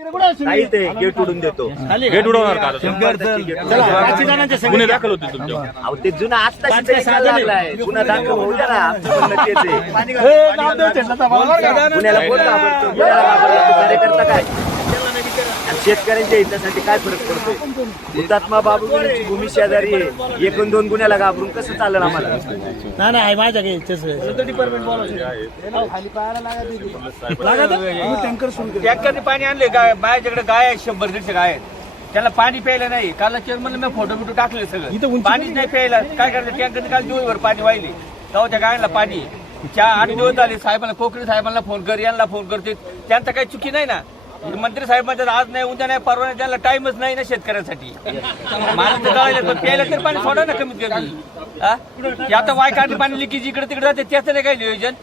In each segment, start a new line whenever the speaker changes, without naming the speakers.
काही ते गेट उडून देतो.
गेट उडवणार का? गुन्हे दाखल
अहो ते जुना लागलाय जुना दाखल होऊ द्या ना आमचं म्हणणं तेच आहे. पुण्याला कोण घाबरतो पुण्याला घाबरला तो कार्यकर्ता काय? शेतकऱ्यांच्या हितासाठी काय फरक पडतो हुतात्मा बाबू भूमी शेजारी आहे. एक आणि दोन गुन्ह्याला घाबरून कसं चाललं आम्हाला?
नाही नाही माझ्याकडे
टँकरने पाणी आणले गाय माझ्याकडे गाय आहेत शंभर दीडशे गाय आहेत. त्याला पाणी प्यायला नाही. काल चेअरमन मी फोटो बिटो टाकले सगळं. पाणीच नाही प्यायला. काय करायचं? टँकरने काल दिवसभर पाणी वाहिले. तेव्हा त्या गायला पाणी. चार आठ दिवस झाले. साहेबांना कोकणी साहेबांना फोन कर यांना फोन करते त्यांचं काही चुकी नाही ना? मंत्री साहेब म्हणतात आज नाही उद्या नाही परवा नाही. त्याला टाइमच नाही ना शेतकऱ्यांसाठी. पण प्यायला तरी पाणी सोडा ना कमीत कमी. हा? आता वायकांनी पाणी लिकेज इकडे तिकडे जाते त्याचं नाही काही नियोजन.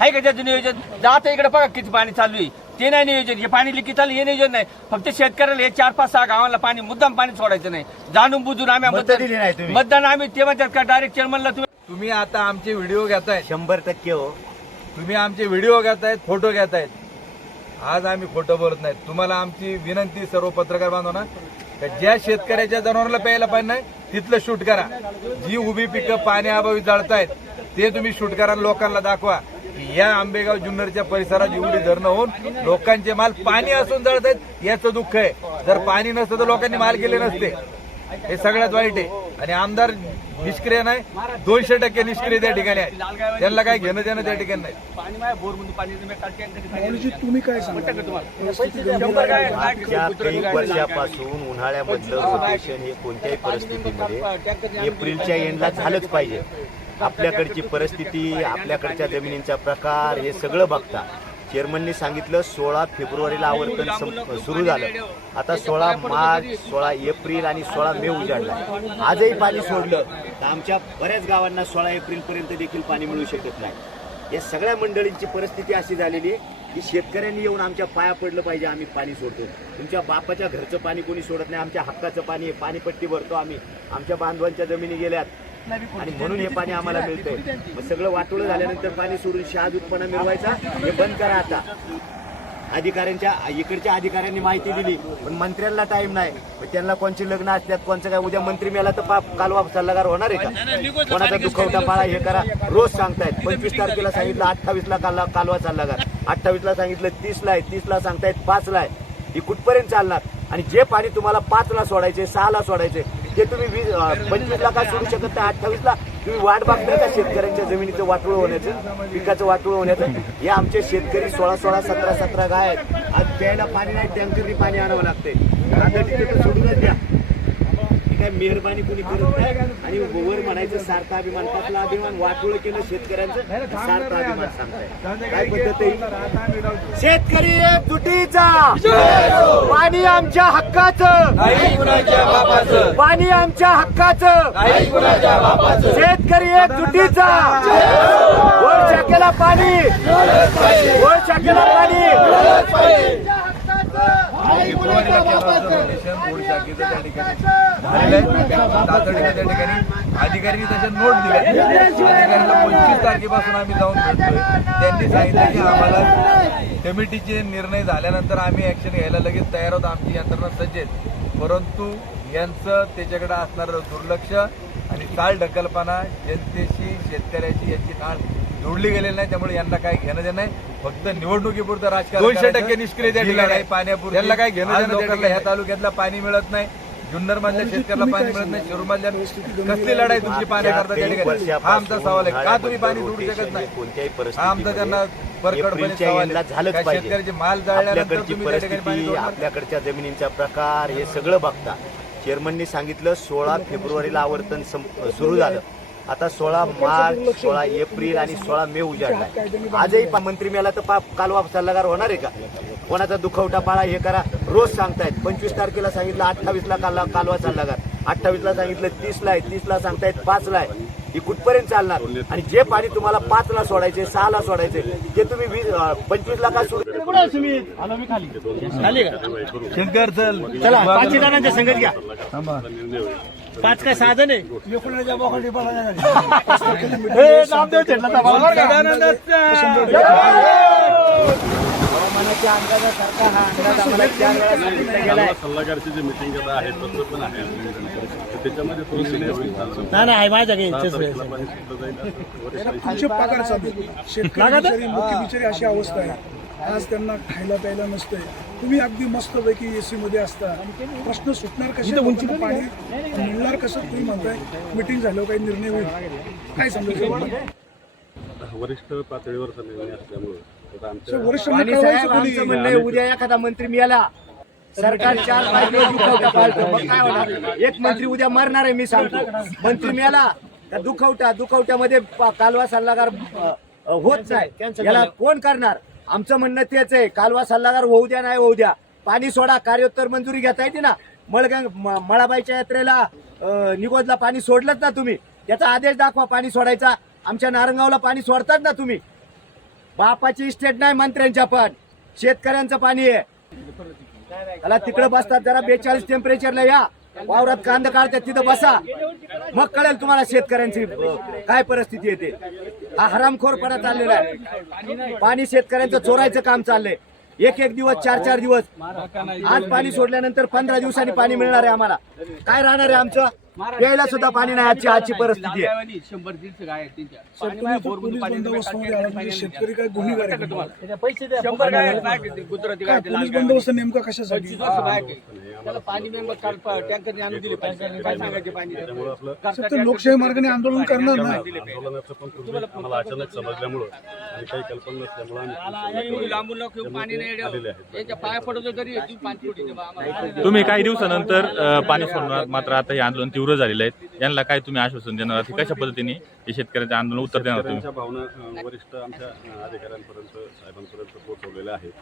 आहे का त्याचं नियोजन? जात इकडे बघा किती पाणी चालू आहे. ते नाही नियोजन. हे पाणी लिकी चालू हे नियोजन नाही. फक्त शेतकऱ्याला हे चार पाच सहा गावाला पाणी मुद्दाम पाणी सोडायचं नाही. जाणून बुजून आम्ही. मतदान आम्ही ते म्हणतात का डायरेक्ट चेअरमनला तुम्ही
तुम्ही आता आमचे व्हिडिओ घेताय
शंभर टक्के हो.
तुम्ही आमचे व्हिडिओ घेतायत फोटो घेतायत. आज आम्ही खोटं बोलत नाही. तुम्हाला आमची विनंती सर्व पत्रकार बांधवांना तर ज्या शेतकऱ्याच्या जनावराला प्यायला पाणी नाही तिथलं शूट करा. जी उभी पिकं पाण्याअभावी जळतायत ते तुम्ही शूट करा आणि लोकांना दाखवा. की या आंबेगाव जुन्नरच्या परिसरात एवढी धरणं होऊन लोकांचे माल पाणी असून जळत आहेत याचं दुःख आहे. जर पाणी नसतं तर लोकांनी माल केले नसते. हे सगळ्यात वाईट आहे. आणि आमदार निष्क्रिय नाही दोनशे टक्के निष्क्रिय त्या ठिकाणी आहे. त्यांना काय घेणं देणं त्या ठिकाणी नाही.
तुम्ही काय
वर्षापासून उन्हाळ्यामधलं रोटेशन हे कोणत्याही परिस्थितीमध्ये एप्रिलच्या एंडला झालंच पाहिजे. आपल्याकडची परिस्थिती आपल्याकडच्या जमिनींचा प्रकार हे सगळं बघता. चेअरमननी सांगितलं सोळा फेब्रुवारीला आवर्तन सुरू झालं. आता सोळा मार्च सोळा एप्रिल आणि सोळा मे उजाडला आजही पाणी सोडलं तर आमच्या बऱ्याच गावांना सोळा एप्रिल पर्यंत देखील पाणी मिळू शकत नाही. या सगळ्या मंडळींची परिस्थिती अशी झालेली आहे की शेतकऱ्यांनी येऊन आमच्या पाया पडलं पाहिजे आम्ही पाणी सोडतो. तुमच्या बापाच्या घरचं पाणी कोणी सोडत नाही आमच्या हक्काचं पाणी आहे. पाणीपट्टी भरतो आम्ही. आमच्या बांधवांच्या जमिनी गेल्यात. आणि म्हणून हे पाणी आम्हाला मिळतंय. मग सगळं वाटोळं झाल्यानंतर पाणी सोडून शहाज उत्पन्न मिळवायचा हे बंद करा आता. अधिकाऱ्यांच्या इकडच्या अधिकाऱ्यांनी माहिती दिली पण मंत्र्यांना टाइम नाही. मग त्यांना कोणची लग्न असतात कोणचं काय उद्या मंत्री मेला तर पाप कालवा सल्लागार होणार आहे का? कोणाचा दुखवटा पाळा हे करा. रोज सांगतायत. पंचवीस तारखेला सांगितलं अठ्ठावीसला कालवा कालवा सल्लागार. अठ्ठावीसला सांगितलं तीसला आहे तीसला सांगतायत पाचला आहे. ही कुठपर्यंत चालणार? आणि जे पाणी तुम्हाला पाचला सोडायचे सहाला सोडायचे ते तुम्ही वीस पंचवीस का सोडू शकत नाही अठ्ठावीसला तुम्ही वाट बघताय का शेतकऱ्यांच्या जमिनीचं वाटोळ होण्याचं पिकाचं वाटोळ होण्याचं? हे आमचे शेतकरी सोळा सोळा सतरा सतरा गाय आहेत. आज प्यायला पाणी नाही टँकरनी पाणी आणावं लागतंय. सोडूनच द्या. काय मेहरबानी कोणी करत नाही आणि वर म्हणायचं सार्थ अभिमान कसला अभिमान वाटोळ केलं शेतकऱ्यांचं सार्थ अभिमान सांगताय. काय पद्धत आहे? शेतकरी एक तुटीचा. पाणी आमच्या हक्काचं. पाणी आमच्या हक्काचं. शेतकरी एक तुटीचा. वर शाखेला पाणी. वर शाखेला पाणी.
फेब्रुवारीला होतं बोर्ड शाखेचं त्या ठिकाणी झालेलं आहे. तातडीने त्या ठिकाणी अधिकाऱ्यांनी त्याच्या नोट दिल्या अधिकाऱ्यांना पंचवीस तारखेपासून आम्ही जाऊन भेटतोय. त्यांनी सांगितलं की आम्हाला कमिटीचे निर्णय झाल्यानंतर आम्ही ऍक्शन घ्यायला लगेच तयार आहोत. आमची यंत्रणा सज्ज आहेत परंतु यांचं त्याच्याकडे असणारं दुर्लक्ष आणि चाल ढकलपणा जनतेशी शेतकऱ्याची यांची नाळ जोडली गेलेली नाही. त्यामुळे यांना काही घेणं देणं नाही. फक्त निवडणुकीपुरतं राजकारण दोनशे टक्के निष्क्रिय त्या ठिकाणी. पाण्यापूर यांना काही घेणं ह्या तालुक्यातला पाणी मिळत नाही. जुन्नर मधल्या शेतकऱ्याला पाणी मिळत नाही. शिरूर मधल्या कसली लढाई तुमची पाण्याकरता त्या ठिकाणी? हा आमचा सवाल आहे. का तुम्ही पाणी सोडू शकत नाही?
कोणत्याही
हा आमचा त्यांना परकडपणे सवाल काय शेतकऱ्याचे माल जाळल्यानंतर
आपल्याकडची
तुम्ही त्या ठिकाणी पाणी
परिस्थिती
सोडणार
आपल्याकडच्या जमिनींचा प्रकार हे सगळं बघता. चेअरमननी सांगितलं सोळा फेब्रुवारीला आवर्तन सुरू झालं. आता सोळा मार्च सोळा एप्रिल आणि सोळा मे उजाडला आजही मंत्री मेला तर कालवा सल्लागार होणार आहे का? कोणाचा दुखवटा पाळा हे करा. रोज सांगतायत. पंचवीस तारखेला सांगितलं अठ्ठावीसला कालवा सल्लागार. अठ्ठावीसला सांगितलं तीसला आहे तीसला सांगतायत पाचला आहे. ही कुठपर्यंत चालणार? आणि जे पाणी तुम्हाला पाचला सोडायचे सहाला सोडायचे ते तुम्ही वीस पंचवीसला का सोडू?
आलो मी खाली. खाली का?
शंकर चल.
चला पाचशे जणांच्या संगत घ्या. पाच काय साधन आहे नामदेव चेटला
तुमच्या अंदाजासारखा हा अंदाज आम्हाला चार वेळा सांगितला गेलाय.
सल्लागारची जी मिटिंग आता आहे तसं पण आहे तर त्याच्यामध्ये थोडं सिनियर होईल
नाही नाही आहे माझ्याकडे
सहा
तेच
तारखेला पाणी सुटलं जाईल
आमचे पगार चालू आहे. शेतकरी बिचारी मुख्य बिचारी अशी अवस्था आहे. आज त्यांना खायला प्यायला नसतंय. तुम्ही अगदी मस्तपैकी एसी मध्ये असता. प्रश्न सुटणार कसे? लोकांना पाणी मिळणार कसं? तुम्ही म्हणताय मिटिंग झाल्यावर काही निर्णय होईल. काय समजायचं
वरिष्ठ पातळीवरचा निर्णय असल्यामुळे
साहेब आमचं म्हणणं आहे, उद्या एखादा मंत्री मिळाला सरकार चार पाच दिवस दुखावटा पाळतं मग काय होणार? एक मंत्री उद्या मरणार आहे मी सांगतो. मंत्री मिळाला तर दुखवटा दुखवट्यामध्ये पा- कालवा सल्लागार अ, अ, होत नाही. याला कोण करणार? आमचं म्हणणं तेच आहे. कालवा सल्लागार होऊ द्या नाही होऊ द्या. पाणी सोडा कार्योत्तर मंजुरी घेता येते ना. मळगंग म- मळाबाईच्या यात्रेला अ, निगोजला पाणी सोडलंच ना तुम्ही. त्याचा आदेश दाखवा पाणी सोडायचा. आमच्या नारंगावला पाणी सोडतात ना तुम्ही. बापाची इस्टेट नाही मंत्र्यांच्या पण. शेतकऱ्यांचं पाणी आहे. त्याला तिकडे बसतात जरा बेचाळीस टेम्परेचरला या. वावरात कांदा काढतात तिथं बसा. मग कळेल तुम्हाला शेतकऱ्यांची काय परिस्थिती येते हा हरामखोरपणा चाललेला आहे. पाणी शेतकऱ्यांचं चोरायचं काम चाललंय. एक एक दिवस चार चार दिवस. आज पाणी सोडल्यानंतर पंधरा दिवसांनी पाणी मिळणार आहे आम्हाला. काय राहणार आहे आमचं? प्यायला सुद्धा पाणी नाही आजची आजची परिस्थिती आहे.
गायवाली शंभर दीडशे गाय आहेत त्यांच्या.
सर,
पाणी
तुम्ही
माझ्या
तर
बोरमधून
पोलीस
पाणी
बंदोबस्तामध्ये आला म्हणजे शेतकरी काय गुन्हेगार आहे का?
पैसे द्या
शंभर गाय आहेत, बाकी ते गुजराती गाय
काय
आहेत, लाल
पोलीस
गाय आहेत.
बंदोबस्त नेमका कशासाठी?
पंचवीस वर्ष बाहेर केली. त्याला पाणी नेमकं काल प- टँकरने आणून दिले पाणी काय सांगायचे पाणी
सर, ते लोकशाही मार्गाने आंदोलन करणार ना
आंदोलनाचं पण पूर्वी आम्हाला अचानक समजल्यामुळं आणि काही कल्पना नसल्यामुळं आम्ही
एवढी लांबून लोक येऊन पाणी नाही
आलेले
एवढं.
आहेत.
यांच्या पाया पडतो तरी तुम्ही पाणी सोडी देवा आम्हाला
तुम्ही काही दिवसानंतर अ, पाणी सोडणार मात्र आता हे आंदोलन तीव्र झालेलं आहे यांना काय तुम्ही आश्वासन देणार आहात? कशा पद्धतीने हे शेतकऱ्यांचे आंदोलन उत्तर देणार तुम्ही?
भावना वरिष्ठ आमच्या अधिकाऱ्यांपर्यंत साहेबांपर्यंत पोहोचवलेल्या आहेत.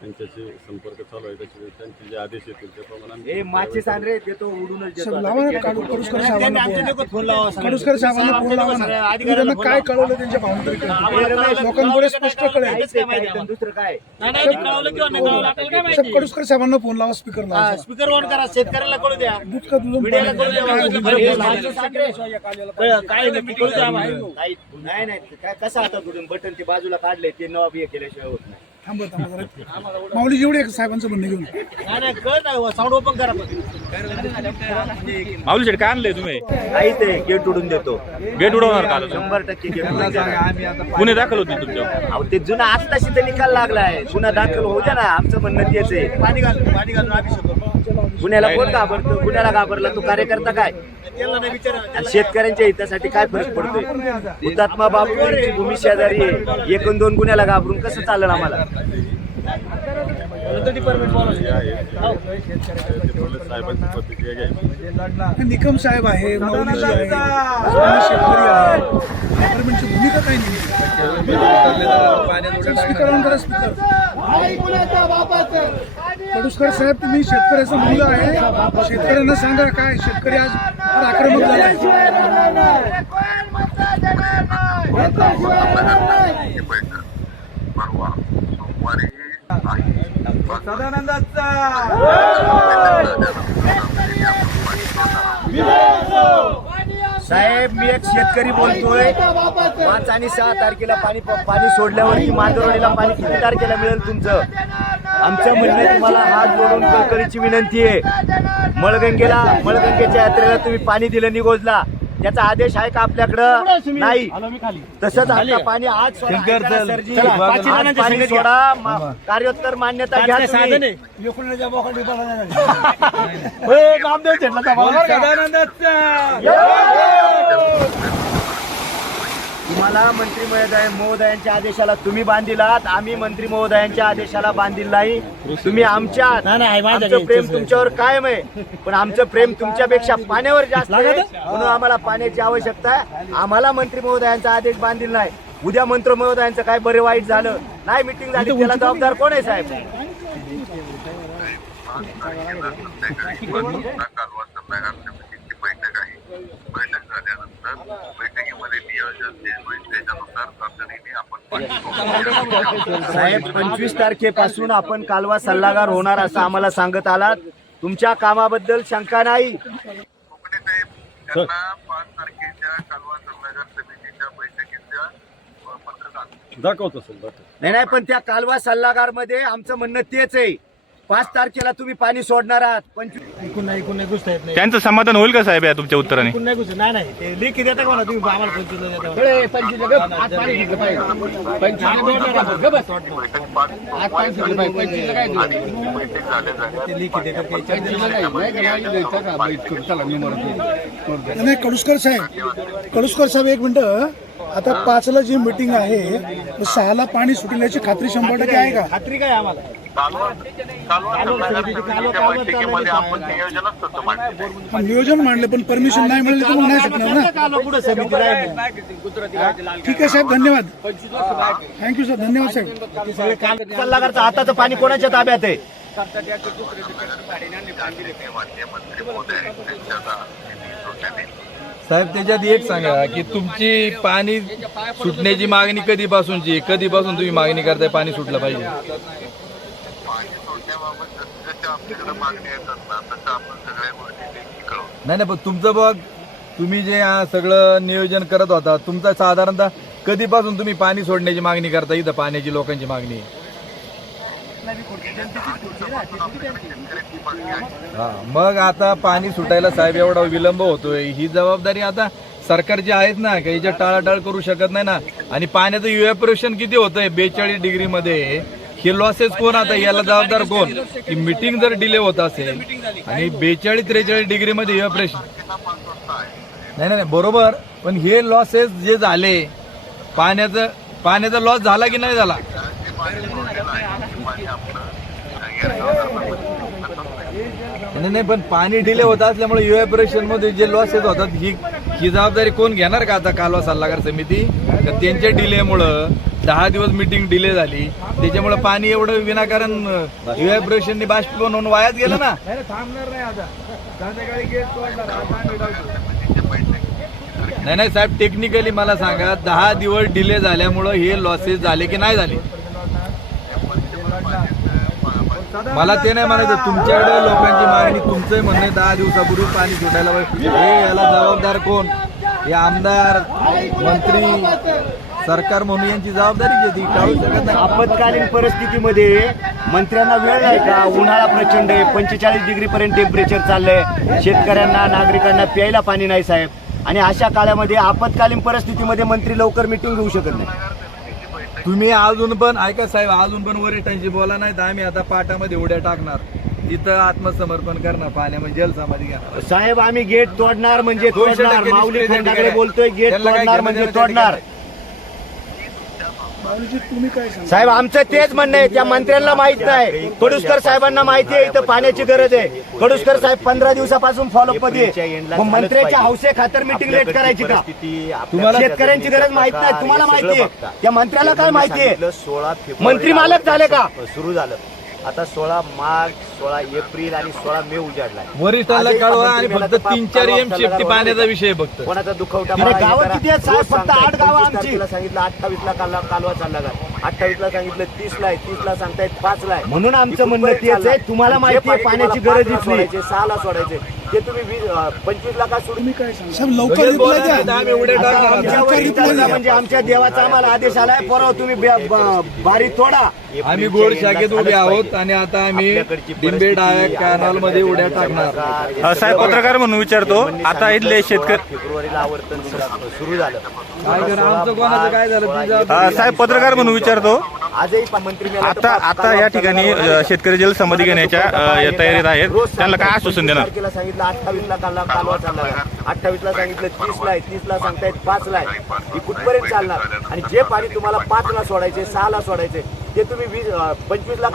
त्यांच्याशी संपर्क चालू आहे त्याचे त्यांचे जे आदेश येतील त्याप्रमाणे आम्ही
हे माची सांगरे देतो उडूनच देतो.
सर, लावा ना काडू- कडूसकर साहेबांना
आमच्या
फोन.
लावा. सगळ्यांना.
कडूसकर साहेबांना फोन लावा ना. तुम्ही त्यांना काय कळवलं त्यांच्या. लोकांपुढे स्पष्ट कळेल.
दुसरं काय?
साहेब कडूसकर साहेबांना फोन लावा स्पीकर लावा.
स्पीकर ऑन करा शेतकऱ्याला कळू द्या.
दूध का दुधून
मीडियाला कळू द्या.
पाणी.
हे मागचं सांगते. कळ- काय नक्की कळू द्या आम्हाला.
काही नाही. नाही काय कसं आता कुठून बटन ते बाजूला काढले ते नवाब हे केल्याशिवाय होत नाही.
थांबा थांबा जरा माऊली जेवढी आहे साहेबांचं म्हणणं घेऊन
साऊंड ओपन करा.
माऊली शेठ काय आणलंय तुम्ही
काही ते गेट उडून देतो
गेट उडवणार का?
शंभर टक्के गेट उडून देणार.
गुन्हे दाखल होतील तुमच्यावर
अहो ते जुना आत्ताशी तर निकाल लागलाय जुना दाखल होऊ द्या ना आमचं म्हणणं तेच आहे पाणी घालून पाणी घालून अभिषेक करू. गुन्ह्याला कोण घाबरतो? गुन्ह्याला घाबरला तू कार्यकर्ता काय? शेतकऱ्यांच्या हितासाठी काय फरक पडतोय? हुतात्मा बापूची भूमी शेजारी आहे. एक दोन गुन्ह्याला घाबरून कसं चालेल आम्हाला
साहेबांची प्रतिक्रिया घ्यायची
हे निकम साहेब आहे आहे. शेतकरी आहे भूमिका कडुसकर साहेब तुम्ही शेतकऱ्याचा मुलगा आहे. शेतकऱ्यांना सांगा काय शेतकरी आज आक्रमक झालाय
साहेब मी एक शेतकरी बोलतोय. पाच आणि सहा तारखेला पाणी पाणी सोडल्यावरती मांजरवाडीला पाणी किती तारखेला मिळेल तुमचं? आमचं म्हणणं तुम्हाला हात जोडून कळकळीची विनंती आहे. मळगंगेला मळगंगेच्या यात्रेला तुम्ही पाणी दिलं निगोजला त्याचा आदेश आहे का आपल्याकडं? नाही. तसंच आता पाणी आज सोडा. ऐका ना, सरजी.
चला, पाचही
आज
जणांच्या
पाणी
संगत घ्या.
सोडा मा- कार्योत्तर मान्यता घ्या तुम्ही.
नामदेव.
तुम्हाला मंत्री महोदय महोदयांच्या आदेशाला तुम्ही बांधिलात आम्ही मंत्री महोदयांच्या आदेशाला बांधील नाही. तुम्ही आमच्या. आमचं प्रेम तुमच्यावर कायम आहे. पण आमचं प्रेम तुमच्यापेक्षा पाण्यावर जास्त आहे. म्हणून आम्हाला पाण्याची आवश्यकता आहे. आम्हाला मंत्री महोदयांचा आदेश बांधील नाही. उद्या मंत्री महोदयांचं काय बरे वाईट झालं? नाही मिटिंग झाली त्याला जबाबदार कोण आहे साहेब
कालवा सल्लागार समितीची बैठक आहे बैठक झाल्यानंतर बैठकीमध्ये नियोजन जे होईल त्याच्यानुसार तातडीने आपण
साहेब पंचवीस तारखेपासून आपण कालवा सल्लागार होणार असं आम्हाला सांगत आलात. तुमच्या कामाबद्दल शंका नाही.
कोकणे साहेब त्यांना पाच तारखेच्या कालवा सल्लागार समितीच्या बैठकीच्या अ, पत्रकात
दाखवतो सर दाखवतो.
नाही नाही पण त्या कालवा सल्लागारमध्ये आमचं म्हणणं तेच आहे. पाच तारखेला तुम्ही पाणी सोडणार आहात. पंचवीस
ऐकून नाही ऐकून नाही घुसता येत नाही.
त्यांचं समाधान होईल का साहेब या तुमच्या उत्तराने?
ऐकून नाही घुसत. नाही नाही. ते लेखी देता का म्हणा तुम्ही आम्हाला पंचवीस देता ते लेखी देतात काही
नाही. कडुसकर साहेब. कडुसकर साहेब एक मिनिट आता पाचला जी मिटिंग आहे तर सहाला पाणी सुटेल याची खात्री शंभर टक्के आहे का?
खात्री काय आम्हाला?
नियोजन मांडले पण परमिशन नाही मिळाली तर मग नाही सुटणार ना. ठीक आहे साहेब धन्यवाद. थँक्यू सर धन्यवाद साहेब.
सल्लागारचं हाताचं पाणी कोणाच्या ताब्यात आहे.
साहेब त्याच्यात एक सांगा की तुमची पाणी सुटण्याची मागणी कधीपासूनची? कधीपासून तुम्ही मागणी करताय पाणी सुटलं पाहिजे?
मागण्या येतात ना तसं आपण सगळ्या गोष्टी
नाही नाही पण तुमचं बघ तुम्ही जे हा सगळं नियोजन करत होता तुमचा साधारणतः कधीपासून तुम्ही पाणी सोडण्याची मागणी करता इथं पाण्याची लोकांची मागणी? हा मग आता पाणी सुटायला साहेब एवढा विलंब होतोय. ही जबाबदारी आता सरकारची आहेत ना काही याच्यात टाळाटाळ करू शकत नाही ना आणि पाण्याचं इव्हॅपोरेशन किती होतंय बेचाळीस डिग्री मध्ये हे लॉसेस कोण? आता याला जबाबदार कोण? की मिटिंग जर डिले होत असेल आणि बेचाळीस त्रेचाळीस डिग्री मध्ये इव्हॅपोरेशन नाही नाही नाही, बरोबर. पण हे लॉसेस जे झाले पाण्याचं पाण्याचा लॉस झाला की नाही झाला? नाही नाही पण पाणी डिले होत असल्यामुळे इव्हॅपोरेशनमध्ये जे लॉसेस होतात ही ही जबाबदारी कोण घेणार का आता कालवा सल्लागार समिती? तर त्यांच्या डिलेमुळं दहा दिवस मिटिंग डिले झाली. त्याच्यामुळे पाणी एवढं विनाकारण इव्हॅपोरेशनने बाष्पीभवन होऊन वायाच गेलं ना. थांबणार नाही आता. संध्याकाळी गेट नाही नाही साहेब टेक्निकली मला सांगा दहा दिवस डिले झाल्यामुळं हे लॉसेस झाले की नाही झाले? मला ते नाही म्हणायचं तुमच्याकडे लोकांची मागणी तुमचं म्हणणं आहे दहा दिवसापूर्वी पाणी सुटायला पाहिजे. हे याला जबाबदार कोण? हे आमदार मंत्री सरकार म्हणून यांची जबाबदारी घेते. टाळू शकत नाही.
आपत्कालीन परिस्थितीमध्ये मंत्र्यांना वेळ नाही का? उन्हाळा प्रचंड आहे पंचेचाळीस डिग्री पर्यंत टेम्परेचर चाललंय. शेतकऱ्यांना नागरिकांना प्यायला पाणी नाही साहेब. आणि अशा काळामध्ये आपत्कालीन परिस्थितीमध्ये मंत्री लवकर मिटिंग घेऊ शकत नाही.
तुम्ही अजून पण ऐका साहेब अजून पण वरिष्ठांशी बोला नाही तर आम्ही आता पाटामध्ये उड्या टाकणार. तिथं आत्मसमर्पण करणार पाण्यामध्ये जलसमाधी घेणार.
साहेब आम्ही गेट तोडणार म्हणजे तोडणार. माऊली खंडाकडे. बोलतोय गेट तोडणार म्हणजे तोडणार
काय?
माऊलीजी तुम्ही काय सांगा
साहेब आमचं तेच म्हणणं आहे त्या मंत्र्यांना माहीत नाही. कडुसकर साहेबांना माहिती आहे इथं पाण्याची गरज आहे. कडुसकर साहेब पंधरा दिवसापासून फॉलोअपमध्ये मंत्र्याच्या हौसे खातर मिटिंग लेट करायची का?
तुम्हाला
शेतकऱ्यांची गरज माहीत नाही तुम्हाला माहिती आहे. त्या मंत्र्याला काय माहिती आहे?
सोळा
मंत्री मालक झाले का?
सुरू झालं. आता सोळा मार्च सोळा एप्रिल आणि सोळा मे उजाडलाय
वरिष्ठांना
आजही
कळवा आणि फक्त तीन चार एम शेफ्टी पाण्याचा. विषय फक्त
कोणाचा दुखवटा. तारखेला सांगितलं अठ्ठावीस ला कालवा कालवा चालला का अठ्ठावीस ला सांगितलं तीस ला आहे तीस ला सांगतायत पाच ला आहे
म्हणून आमचं म्हणणं. तुम्हाला माहिती आहे
पाणी
पाण्याची गरज.
सोडायचे, सहाला सोडायचे ते तुम्ही वीस- पंचवीस ला का सोडून
तुम्ही काय सांगा? साहेब लवकर रिप्लाय द्या
म्हणजे आमच्या देवाचा आम्हाला आदेश आलाय. परवा तुम्ही बे- ब- बारी तोडा.
आम्ही गोड शाखेत उभे आहोत आणि आता आम्ही डिंबे डाव्या कॅनॉलमध्ये उड्या टाकणार.
अ, साहेब पत्रकार म्हणून विचारतो. आता इथले शेतकरी
फेब्रुवारीला आवर्तन सुरू झालं.
काय करा आमचं कोणाचं काय झालं? तुझं
अ, साहेब पत्रकार म्हणून विचारतो.
आजही मंत्री
आता आता या ठिकाणी. शेतकरी जल संमती घेण्याच्या तयारीत आहेत. त्यांना काय आश्वासन देणार?
तारखेला सांगितलं अठ्ठावीस ला कालवा कालवा चालला अठ्ठावीस ला सांगितलं तीस ला आहे तीस ला सांगतायत पाच ला आहे. ही कुठपर्यंत चालणार? आणि जे पाणी तुम्हाला पाच ला सोडायचे सहा ला सोडायचे ते तुम्ही वीस पंचवीस ला